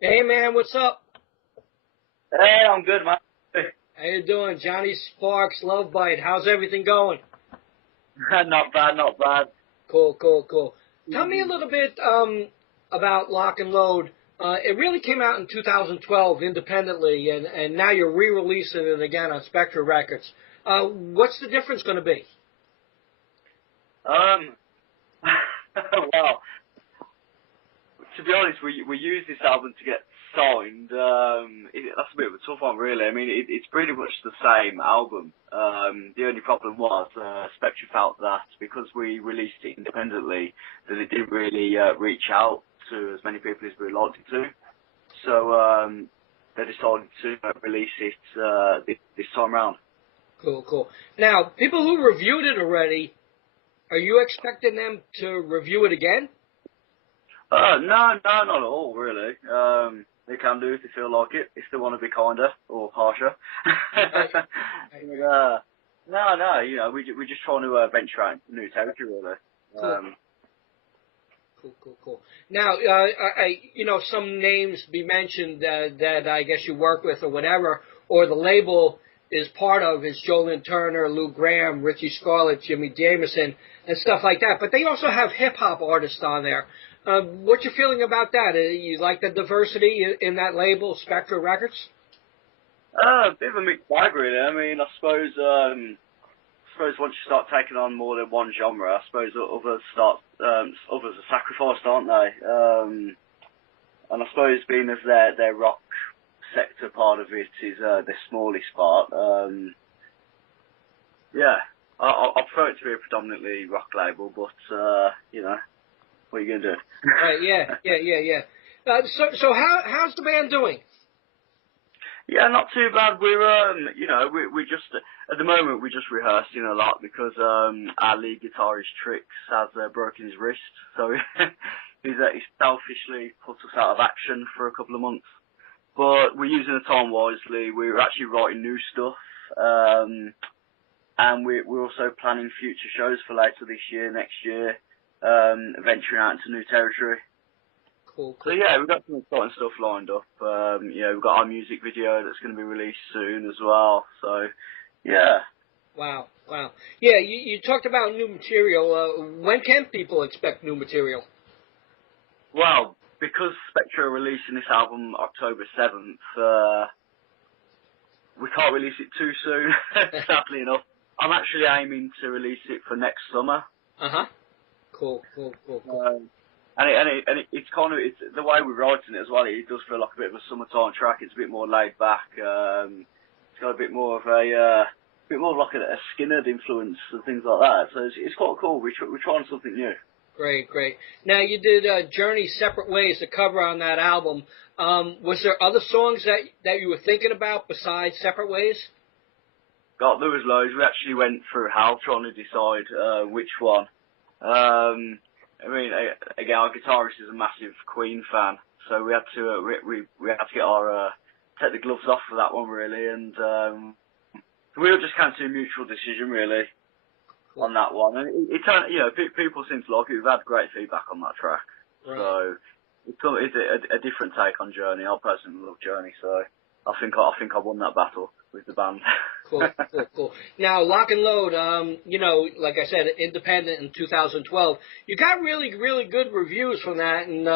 Hey man, what's up? Hey, I'm good, man. How you doing? Jonny Sparks, Lovebite. How's everything going? Not bad, not bad. Cool, cool, cool. Tell me a little bit about Lock and Load. It really came out in 2012 independently, and now you're re-releasing it again on Spectra Records. What's the difference going to be? Um, well, to be honest, we used this album to get signed. That's a bit of a tough one, really. I mean, it's pretty much the same album. The only problem was Spectre felt that because we released it independently, that it didn't really reach out to as many people as we would like it to. So they decided to release it this time round. Cool, cool. Now, people who reviewed it already, are you expecting them to review it again? No, not at all, really. They can do if they feel like it, if they want to be kinder or harsher. Right. No, we're just trying to venture out into new territory, really. Cool. Cool. Now, some names be mentioned that I guess you work with or whatever, or the label is part of is Jolyn Turner, Lou Graham, Richie Scarlett, Jimmy Jameson, and stuff like that. But they also have hip hop artists on there. What's your feeling about that? You like the diversity in that label, Spectra Records? A bit of a mixed bag, really. I mean, I suppose once you start taking on more than one genre, I suppose others are sacrificed, aren't they? And I suppose being as their rock sector part of it is the smallest part. Yeah, I prefer it to be a predominantly rock label, but what are you gonna do? Right. Yeah. So how's the band doing? Yeah, not too bad. We just at the moment we're just rehearsing a lot because our lead guitarist Trix has broken his wrist, so he's selfishly put us out of action for a couple of months. But we're using the time wisely. We're actually writing new stuff, and we're also planning future shows for later this year, next year, venturing out into new territory. Cool. So yeah, we've got some exciting stuff lined up. We've got our music video that's going to be released soon as well. So, yeah. Wow. Yeah, you talked about new material. When can people expect new material? Well, because Spectre are releasing this album October 7th, we can't release it too soon, sadly enough. I'm actually aiming to release it for next summer. Uh-huh. Cool. And it's kind of, it's the way we're writing it as well. It does feel like a bit of a summertime track. It's a bit more laid back. It's got a bit more of like a Skinner influence and things like that. So it's quite cool. We're trying something new. Great. Now you did Journey Separate Ways, the cover on that album. Was there other songs that you were thinking about besides Separate Ways? God, there was loads. We actually went through hell trying to decide which one. I mean, again, our guitarist is a massive Queen fan, so we had to we had to get our take the gloves off for that one, really, and we all just came to a mutual decision, really, on that one. And it turned, people seem to like it. We've had great feedback on that track, Right. So it's a different take on Journey. I personally love Journey, so I think I won that battle with the band. Cool. Now, Lock and Load, like I said, independent in 2012. You got really, really good reviews from that, and,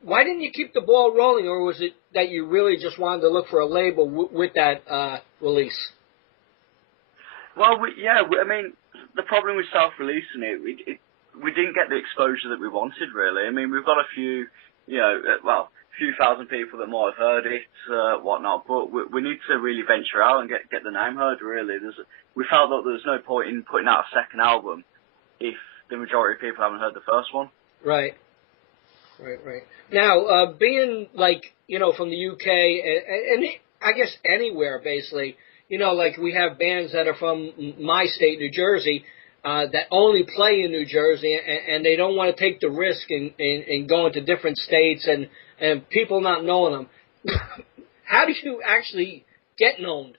why didn't you keep the ball rolling, or was it that you really just wanted to look for a label with that release? Well, I mean, the problem with self-releasing we didn't get the exposure that we wanted, really. I mean, we've got a few, few thousand people that might have heard it, whatnot, but we need to really venture out and get the name heard, really. We felt that there was no point in putting out a second album if the majority of people haven't heard the first one. Right. Now, being from the UK, and I guess anywhere, basically, like we have bands that are from my state, New Jersey, that only play in New Jersey, and they don't want to take the risk in going to different states and people not knowing them. How do you actually get known?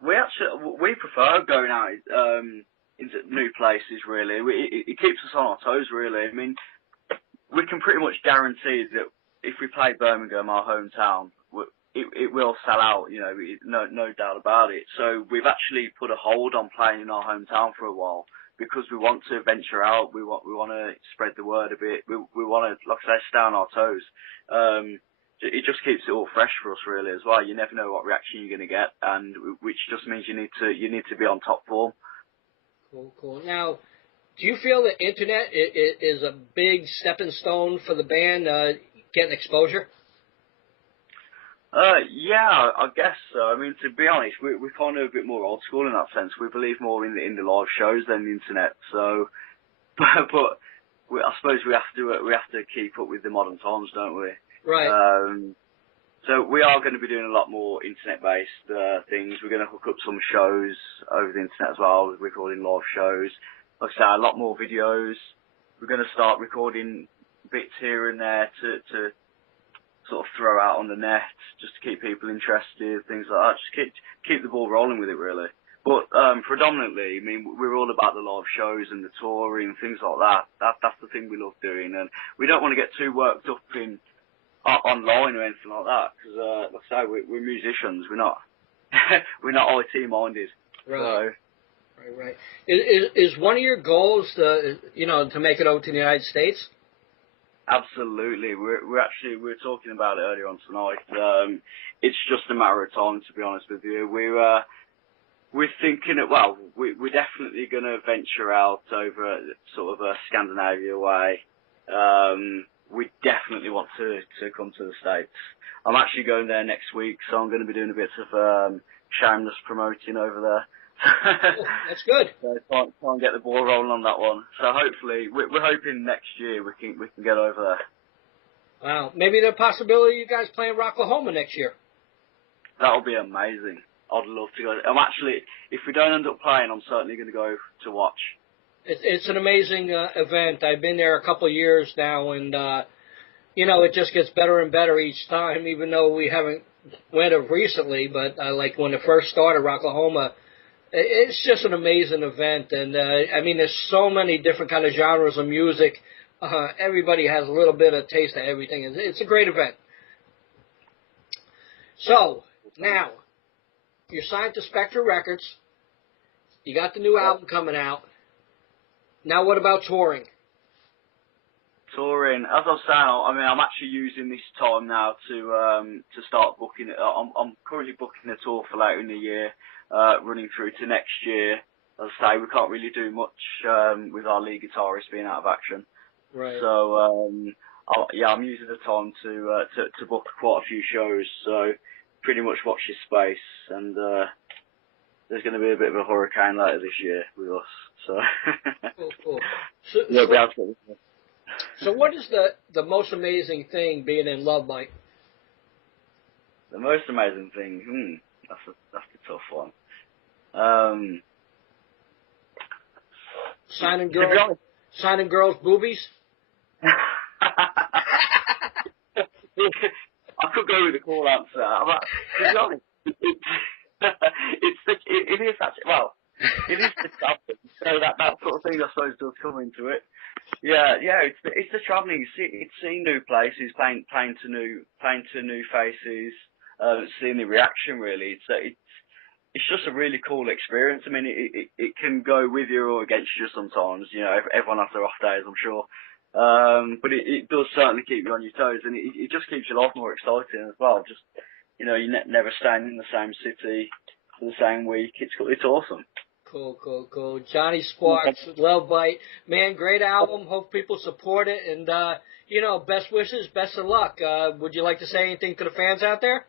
We prefer going out into new places, really. It keeps us on our toes, really. I mean, we can pretty much guarantee that if we play Birmingham, our hometown, it will sell out. You know, no doubt about it. So we've actually put a hold on playing in our hometown for a while because we want to venture out. We want to spread the word a bit. We want to, like I say, stay on our toes. It just keeps it all fresh for us, really, as well. You never know what reaction you're going to get, and which just means you need to be on top form. Cool. Now, do you feel the internet is a big stepping stone for the band getting exposure? Yeah, I guess so. I mean, to be honest, we're kind of a bit more old school in that sense. We believe more in the live shows than the internet. So, but I suppose we have to keep up with the modern times, don't we? Right. So we are going to be doing a lot more internet-based things. We're going to hook up some shows over the internet as well, recording live shows. Like I say, a lot more videos. We're going to start recording bits here and there to sort of throw out on the net, just to keep people interested, things like that. Just keep the ball rolling with it, really. But predominantly, I mean, we're all about the live shows and the touring, things like that. That's the thing we love doing, and we don't want to get too worked up in online or anything like that, because like I say, we're musicians. We're not we're not IT minded. Right. So. Right. Is one of your goals to make it over to the United States? Absolutely. We were talking about it earlier on tonight. It's just a matter of time, to be honest with you. We're thinking we're definitely going to venture out over sort of a Scandinavia way. We definitely want to come to the States. I'm actually going there next week, so I'm going to be doing a bit of shameless promoting over there. That's good. So try and get the ball rolling on that one. So hopefully, we're hoping next year we can get over there. Wow, maybe the possibility you guys playing Rocklahoma next year. That'll be amazing. I'd love to go. I'm actually, if we don't end up playing, I'm certainly going to go to watch. It's an amazing event. I've been there a couple of years now, and it just gets better and better each time. Even though we haven't went it recently, but like when it first started, Rocklahoma. It's just an amazing event, and I mean, there's so many different kind of genres of music. Everybody has a little bit of taste of everything. It's a great event. So now you're signed to Spectre Records. You got the new album coming out. Now, what about touring? Touring, as I was saying, I mean, I'm actually using this time now to start booking it. I'm currently booking a tour for later in the year. Running through to next year. As I say, we can't really do much with our lead guitarist being out of action. Right. So, I'm using the time to book quite a few shows. So, pretty much watch your space. And there's going to be a bit of a hurricane later this year with us. So, cool. We'll be able to get this. So, what is the most amazing thing being in Lovebite? The most amazing thing, that's a tough one. Signing girls' boobies? I could go with a cool answer. To be honest, it is the travelling. So that sort of thing, I suppose, does come into it. Yeah. It's the travelling. It's seeing new places, playing to new faces, seeing the reaction. Really, it's just a really cool experience. I mean, it can go with you or against you sometimes. Everyone has their off days, I'm sure. But it does certainly keep you on your toes, and it just keeps your life more exciting as well. Just, you're never staying in the same city for the same week. It's awesome. Cool. Jonny Sparks, Lovebite. Man, great album. Hope people support it. And, best wishes, best of luck. Would you like to say anything to the fans out there?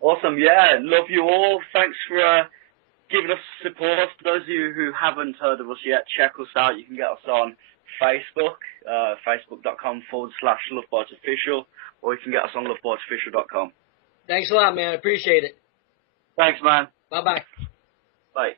Awesome, yeah. Love you all. Thanks for giving us support. For those of you who haven't heard of us yet, check us out. You can get us on Facebook, facebook.com/LovebiteOfficial, or you can get us on lovebiteofficial.com. Thanks a lot, man. I appreciate it. Thanks, man. Bye-bye. Bye.